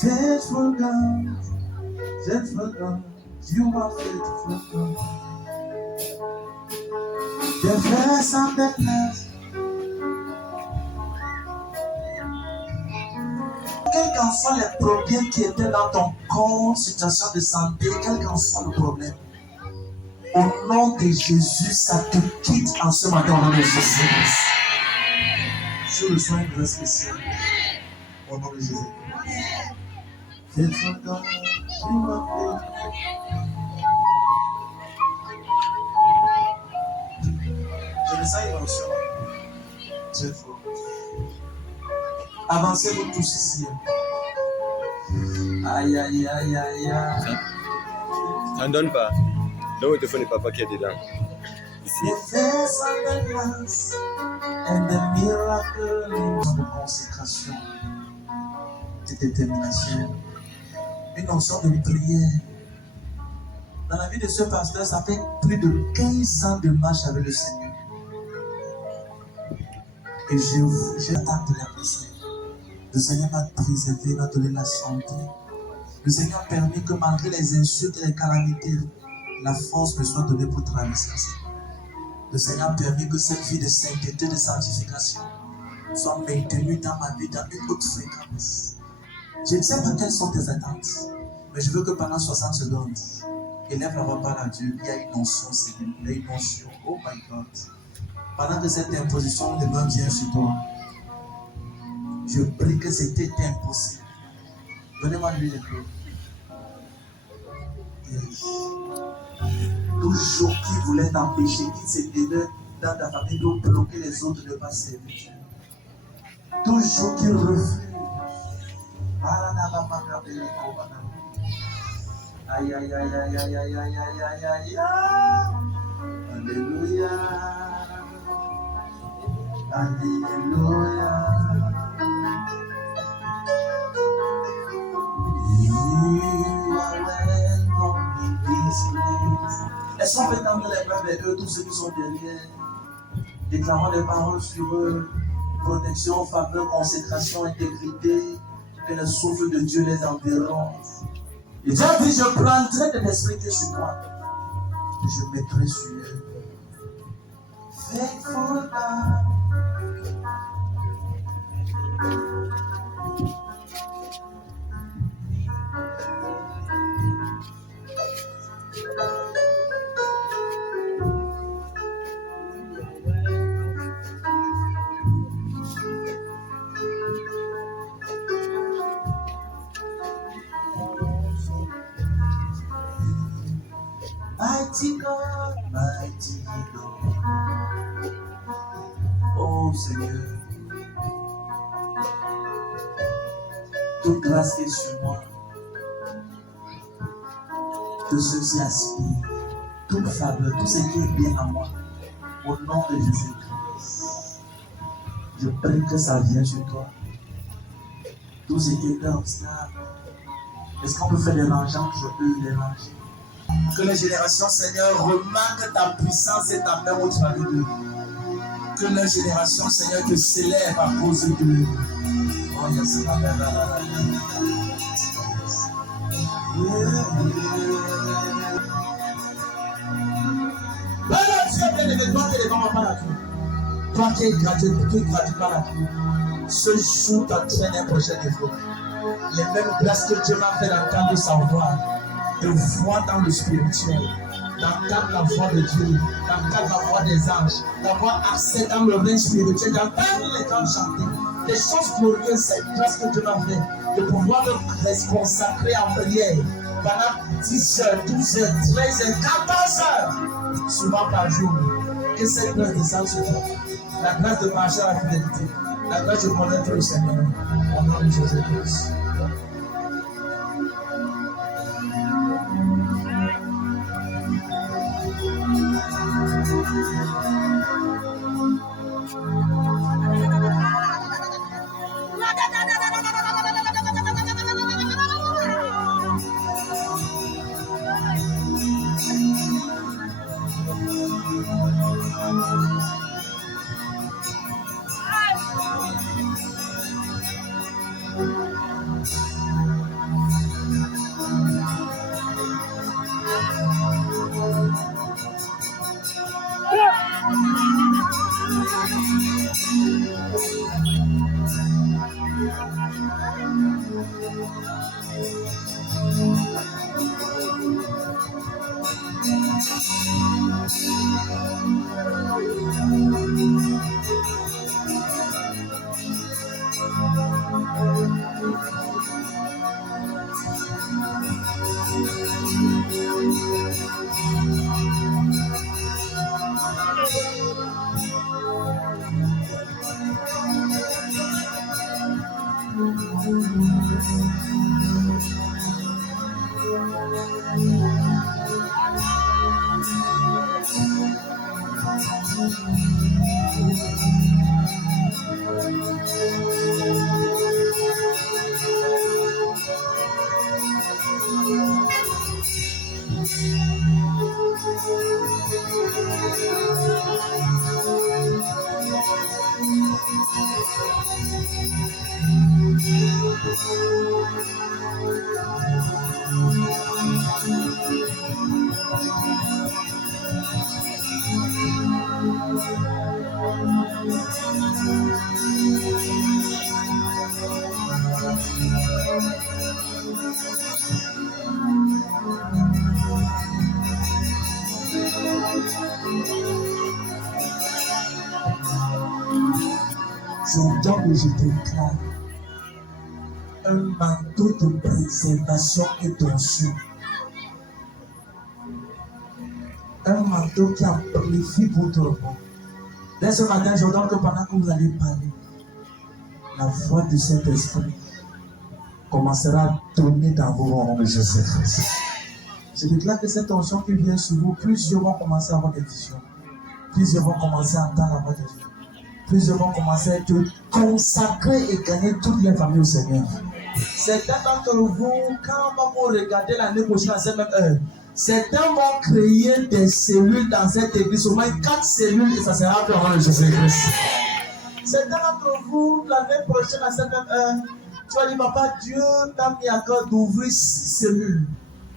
Faithful God, faithful God, you are faithful God. The first and the last. Quels qu'en soient les problèmes qui étaient dans ton corps, situation de santé, quel qu'en soit le problème, au nom de Jésus, ça te quitte en ce matin au nom de Jésus. Je reçois une grâce spéciale au nom de Jésus. Faithful God, you are faithful. Je me sens émotion. Faithful. Avancez-vous tous ici. Aïe, aïe, aïe, aïe, aïe. N'en donne pas. Donne au téléphone et papa qui est dedans. Ici. And the miracle de consécration, de détermination, une onction de prière. Dans la vie de ce pasteur, ça fait plus de 15 ans de marche avec le Seigneur. Et j'ai hâte de la prière. Le Seigneur m'a préservé, m'a donné la santé. Le Seigneur a permis que malgré les insultes et les calamités, la force me soit donnée pour traverser ça. Le Seigneur a permis que cette vie de sainteté, de sanctification soit maintenue dans ma vie, dans une autre fréquence. Je ne sais pas quelles sont tes attentes, mais je veux que pendant 60 secondes, élève la voix par à Dieu. Il y a une onction, Seigneur. Il y a une onction. Oh my God. Pendant que cette imposition de main vient sur toi, je prie que c'était impossible. Donnez-moi l'huile de clou. Yes. Tout jour qui voulait t'empêcher, qui s'est donné dans ta famille de bloquer les autres de ne pas servir Dieu. Tout jour qui refuse. Aïe, aïe, aïe, aïe, aïe, aïe, aïe, aïe, aïe, aïe. Alléluia. Alléluia. Est-ce qu'on peut tendre les mains vers eux, tous ceux qui sont derrière, déclarant des paroles sur eux, protection, faveur, consécration, intégrité, que le souffle de Dieu les environne. Et Dieu a dit, je prendrai de l'esprit qui est sur toi, et je mettrai sur eux. Faithful God. Mighty God, mighty God. Oh Seigneur, toute grâce qui est sur moi, de ceux qui aspirent, toute faveur, tout ce qui est bien à moi, au nom de Jésus-Christ, je prie que ça vienne sur toi. Tout ce qui est un obstacle, est-ce qu'on peut faire des rangeants? Je peux les ranger. Que les générations, Seigneur, remarquent ta puissance et ta main au travers d'eux. Que les générations, Seigneur, te célèbrent à cause d'eux. Oh, yes. Toi qui es gratuit par la vie, ce jour t'entraîne un prochain effort. Les mêmes grâces que Dieu m'a fait dans le cadre de savoir, de voir dans le spirituel, dans le cadre de la voix de Dieu, dans le cadre de la voix des anges, d'avoir accès dans le règne spirituel, d'entendre les gens chanter, des choses glorieuses, cette grâce que Dieu m'a fait, de pouvoir me consacrer en prière pendant 10 heures, 12 heures, 13 heures, 14 heures, souvent par jour. Que cette grâce descende sur toi. La grâce de marcher à la fidélité, la grâce de connaître le Seigneur, au nom de Jésus-Christ. J'entends que je déclare un manteau de préservation et d'onction. Un manteau qui amplifie votre voix. Dès ce matin, j'entends que pendant que vous allez parler, la voix de cet esprit commencera à tourner dans vos rangs de Jésus-Christ. Je déclare que cette onction qui vient sur vous, plusieurs vont commencer à avoir des visions. Plusieurs vont commencer à entendre la voix de Dieu. Plusieurs vont commencer à être consacrés et gagner toutes les familles au Seigneur. Certains d'entre vous, quand vous regardez l'année prochaine à cette même heure, certains vont créer des cellules dans cette église, au moins 4 cellules, et ça sera pour le nom de Jésus-Christ. Certains d'entre vous, l'année prochaine à cette même heure, tu vas dire, papa, Dieu t'a mis à cœur d'ouvrir 6 cellules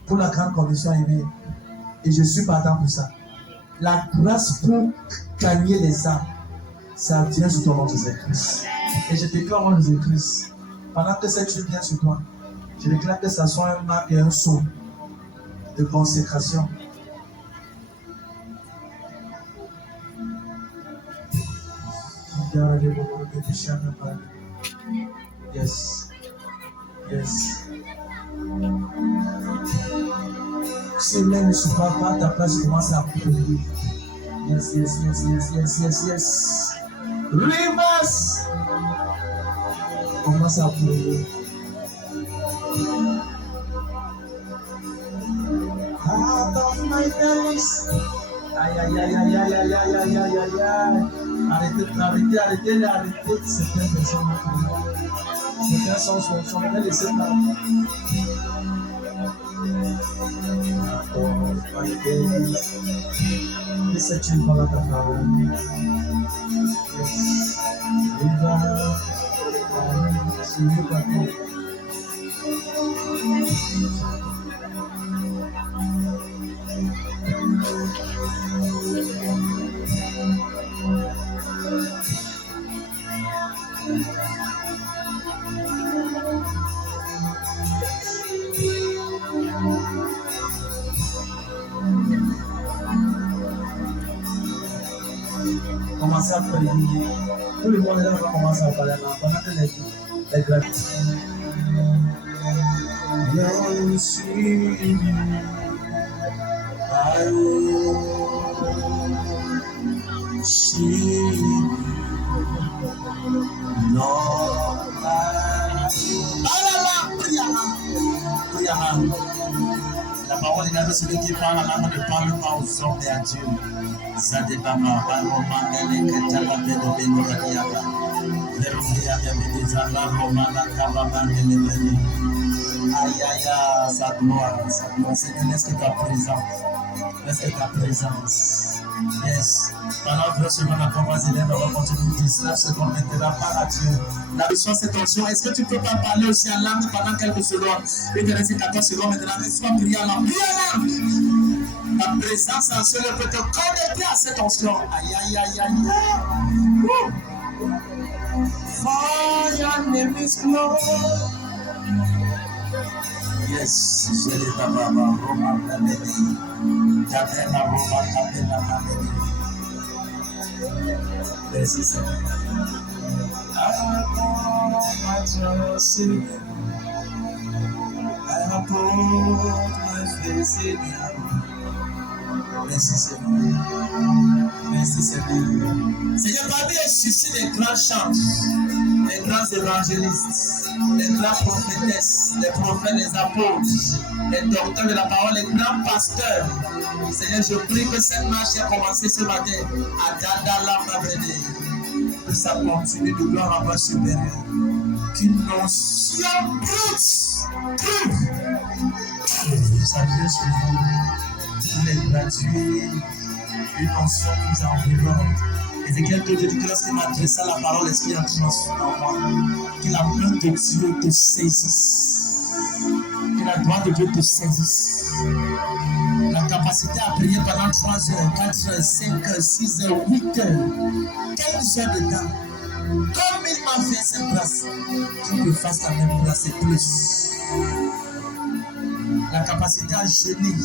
pour la grande commission aimée. Et je suis partant pour ça. La grâce pour gagner les âmes, ça vient sur ton nom de Jésus-Christ. Et je déclare au nom de Jésus-Christ, pendant que cette chose vient sur toi, je déclare que ça soit un marque et un sceau de consécration. Yes. Yes. Si même ne suis pas à ta place, je commence à prier. Yes, yes, yes, yes, yes, yes, yes. Rivers. Commence à prier. Out of my bellies. Aïe, aïe, aïe, aïe, aïe, aïe, aïe, aïe, aïe, aïe, aïe. Arrêtez. Certaines personnes certains sont venus laisser parler. Out of my bellies. Laisse une parole à ta parole. Yes. River. C'est mieux pas trop. Commencez à prier. Tout le monde est là va commencer à parler pendant que les gratuits. La parole est là, celui qui parle, la langue ne parle pas aux hommes et à Dieu. Ça dépend pas. Aïe, aïe, sa gloire, Seigneur, est-ce que ta présence, yes, pendant 2 secondes, on va continuer 19 secondes maintenant, par à Dieu. La reçoit cette onction, est-ce que tu peux pas parler aussi en langue pendant quelques secondes? Il te reste 14 secondes maintenant, reçois prier en langue. Ta présence en ciel peut te connecter à cette onction. Aïe, aïe, aïe, aïe, aïe. For your name is glory. Yes, je l'ai pas maman, Roma, Kameni, Katena, Roma, Katena, Kameni. Merci, Seigneur. Oh Seigneur, I apporte my faith, Seigneur. Merci Seigneur. Merci Seigneur. Seigneur, parmi les suscits des grands chants, les grands évangélistes, les grands prophétesses, les prophètes, les apôtres, les docteurs de la parole, les grands pasteurs. Seigneur, je prie que cette marche a commencé ce matin à Dada Lamabene. Que ça continue de gloire en gloire supérieure. Qu'une notion brute ça vient sur vous. Il est gratuit. Une notion qui vous environne. Ézéchiel 2, Dieu dit que lorsqu'il m'adressa la parole, l'esprit entra en moi. Que la main de Dieu te saisisse. Que la droite de Dieu te saisisse. La capacité à prier pendant 3 heures, 4 heures, 5 heures, 6 heures, 8 heures, 15 heures de temps. Comme il m'a fait cette place, qu'il te fasse la même place et plus. La capacité à jeûner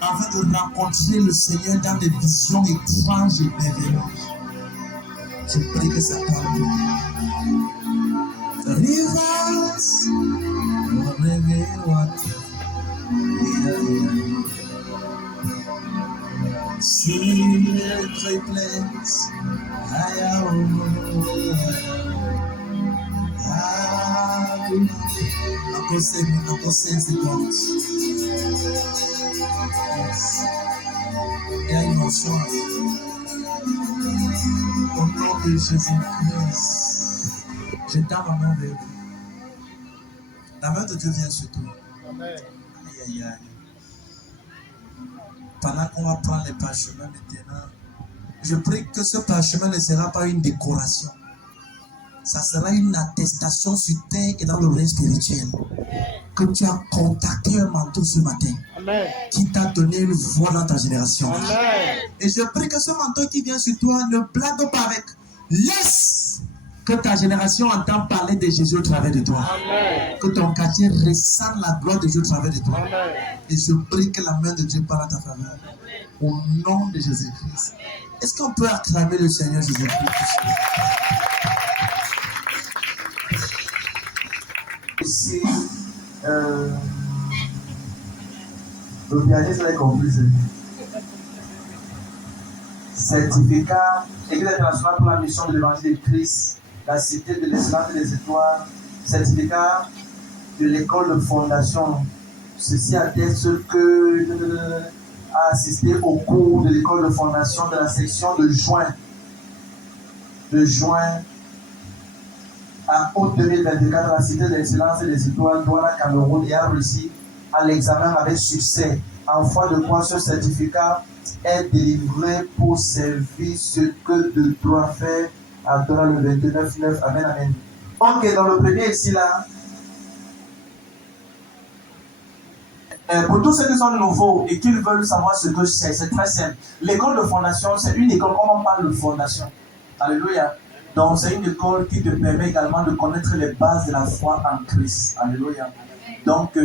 afin de rencontrer le Seigneur dans des visions étranges et merveilleuses. Je prie que ça parle de vous. Rivers, secret place, encore 5 secondes. Il y a une notion au nom de Jésus-Christ. Je tends ma main vers vous. La main de Dieu vient sur toi. Amen. Aïe, aïe, aïe. Pendant qu'on va prendre les parchemins maintenant, je prie que ce parchemin ne sera pas une décoration. Ça sera une attestation sur terre et dans le règne spirituel. Que tu as contacté un manteau ce matin. Amen. Qui t'a donné une voix dans ta génération. Amen. Et je prie que ce manteau qui vient sur toi ne blague pas avec. Laisse que ta génération entende parler de Jésus au travers de toi. Amen. Que ton quartier ressente la gloire de Dieu au travers de toi. Amen. Et je prie que la main de Dieu parle à ta faveur. Au nom de Jésus-Christ. Est-ce qu'on peut acclamer le Seigneur Jésus-Christ? Ici, le pianiste est compris. Certificat, Église internationale pour la mission de l'évangile de Christ, la cité de l'excellence des étoiles, certificat de l'école de fondation. Ceci atteste que a assisté au cours de l'école de fondation de la section de juin à août 2024 à la cité de l'excellence des étoiles, Douala, Cameroun, et a réussi à l'examen avec succès. En foi de quoi ce certificat est délivré pour servir ce que de droit faire à Douala le 29/9. Amen, amen. Ok, dans le premier ici là, pour tous ceux qui sont nouveaux et qui veulent savoir ce que c'est très simple. L'école de fondation, c'est une école, comme on parle de fondation. Alléluia. Donc, c'est une école qui te permet également de connaître les bases de la foi en Christ. Alléluia. Donc,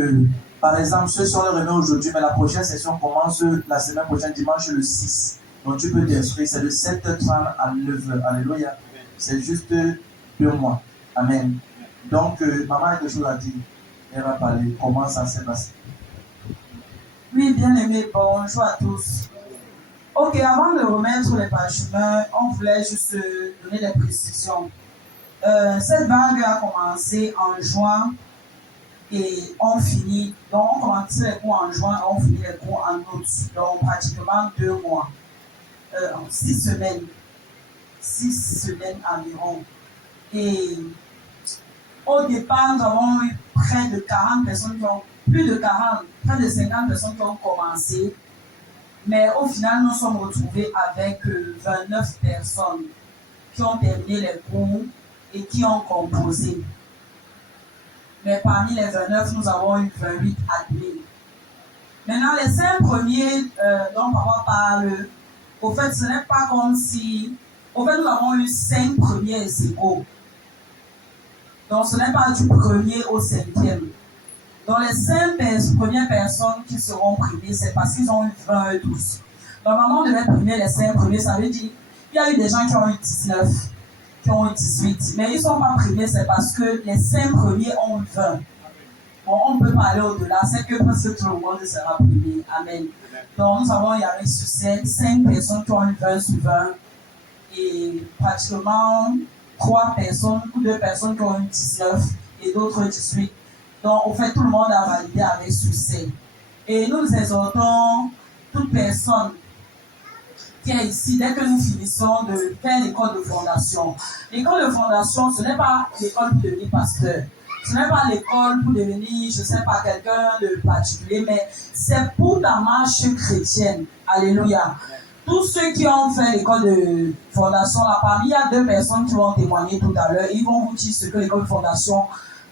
par exemple, ceux qui sont réunis aujourd'hui, mais la prochaine session commence la semaine prochaine, dimanche le 6. Donc, tu peux t'inscrire. C'est de 7h30 à 9h. Alléluia. C'est juste 2 mois. Amen. Donc, maman a quelque chose à dire. Elle va parler. Comment ça s'est passé? Oui, bien aimé, bonjour à tous. Ok, avant de remettre les parchemins, on voulait juste donner des précisions. Cette vague a commencé en juin et on finit. Donc, on commence les cours en juin et on finit les cours en août. Donc, pratiquement 2 mois. 6 semaines. 6 semaines environ. Et au départ, nous avons eu près de 40 personnes qui ont plus de 40, près de 50 personnes qui ont commencé. Mais au final, nous sommes retrouvés avec 29 personnes qui ont terminé les cours et qui ont composé. Mais parmi les 29, nous avons eu 28 admis. Maintenant, les 5 premiers dont papa parle, au fait, ce n'est pas comme si... Au fait, nous avons eu 5 premiers égaux. Donc, ce n'est pas du premier au 5e. Donc, les 5 premières personnes qui seront primées, c'est parce qu'ils ont eu 20 et 12. Normalement, on devait primer les 5 premiers, ça veut dire qu'il y a eu des gens qui ont eu 19. qui ont 18. Mais ils ne sont pas primés, c'est parce que les 5 premiers ont 20. Bon, on ne peut pas aller au-delà, c'est que presque tout le monde sera primé. Amen. Donc, nous avons, il y avait sur 5 personnes qui ont eu 20 sur 20 et pratiquement 3 personnes ou 2 personnes qui ont eu 19 et d'autres 18. Donc, au fait, tout le monde a validé avec succès. Et nous exhortons toute personne qui est ici, dès que nous finissons de faire l'école de fondation. L'école de fondation, ce n'est pas l'école pour devenir pasteur. Ce n'est pas l'école pour devenir, je ne sais pas, quelqu'un de particulier, mais c'est pour ta marche chrétienne. Alléluia. Tous ceux qui ont fait l'école de fondation, là, parmi, il y a 2 personnes qui vont témoigner tout à l'heure. Ils vont vous dire ce que l'école de fondation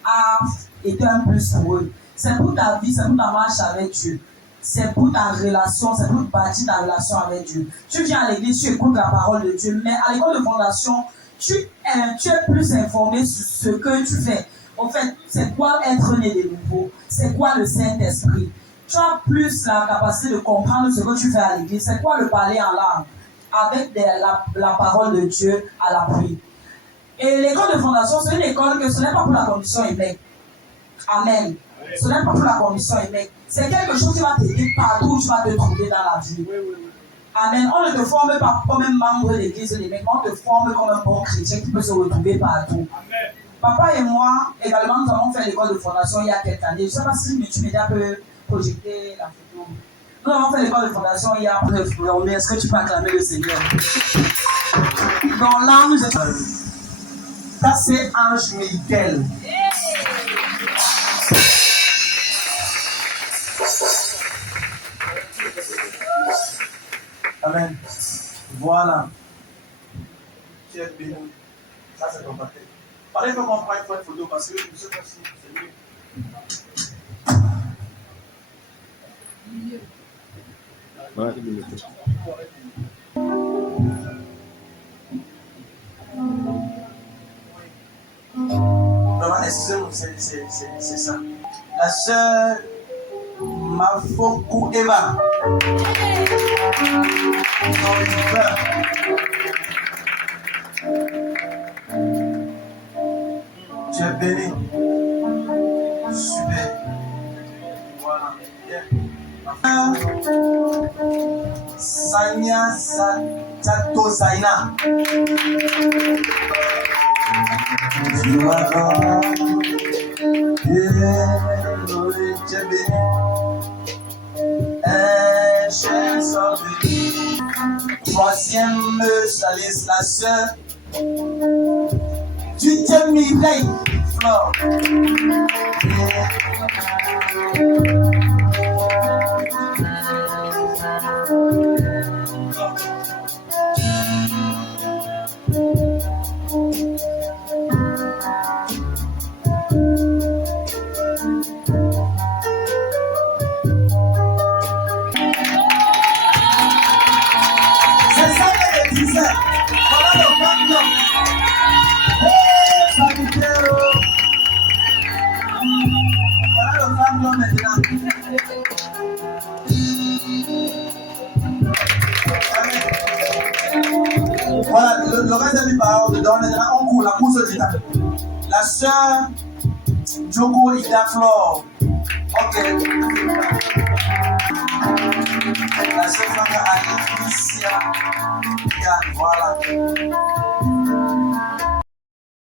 a été un plus pour eux. C'est pour ta vie, c'est pour ta marche avec Dieu. C'est pour ta relation, c'est pour bâtir ta relation avec Dieu. Tu viens à l'église, tu écoutes la parole de Dieu, mais à l'école de fondation, tu es plus informé sur ce que tu fais. En fait, c'est quoi être né de nouveau? C'est quoi le Saint-Esprit? Tu as plus la capacité de comprendre ce que tu fais à l'église. C'est quoi le parler en langue? Avec la parole de Dieu à l'appui. Et l'école de fondation, c'est une école que ce n'est pas pour la commission évêque. Amen. Ce n'est pas pour la commission évêque. C'est quelque chose qui va t'aider partout où tu vas te trouver dans la vie. Amen. On ne te forme pas comme un membre de l'église de l'évêque, on te forme comme un bon chrétien qui peut se retrouver partout. Amen. Papa et moi, également, nous avons fait l'école de fondation il y a quelques années. Je ne sais pas si Multimédia peut projeter la photo. Nous avons fait l'école de fondation il y a 9 mois. Mais est-ce que tu peux acclamer le Seigneur? Donc là, nous étions... Ça, c'est Ange Michael. Amen. Voilà. Tu es béni. Ça, c'est ton baptême. Allez, il faut qu'on prenne une photo parce que je ne sais pas si c'est mieux. Ouais, c'est bien. Vraiment, excusez-moi, c'est ça. La sœur Mafoku Eva. Tu es béni. Super. Voilà. Sanya Sato Zaina. Tu as God. Tu es béni. Un chien sauvé. Troisième chalice, la sœur. Tu t'es Mireille, Flore. C'est ça que je disais. Voilà le famillon. Voilà le famillon maintenant. Voilà, le reste des paroles dedans, maintenant on court la course du temps. La sœur Djogo Ida Flore. Ok. La sœur Fanga Alicia. Voilà.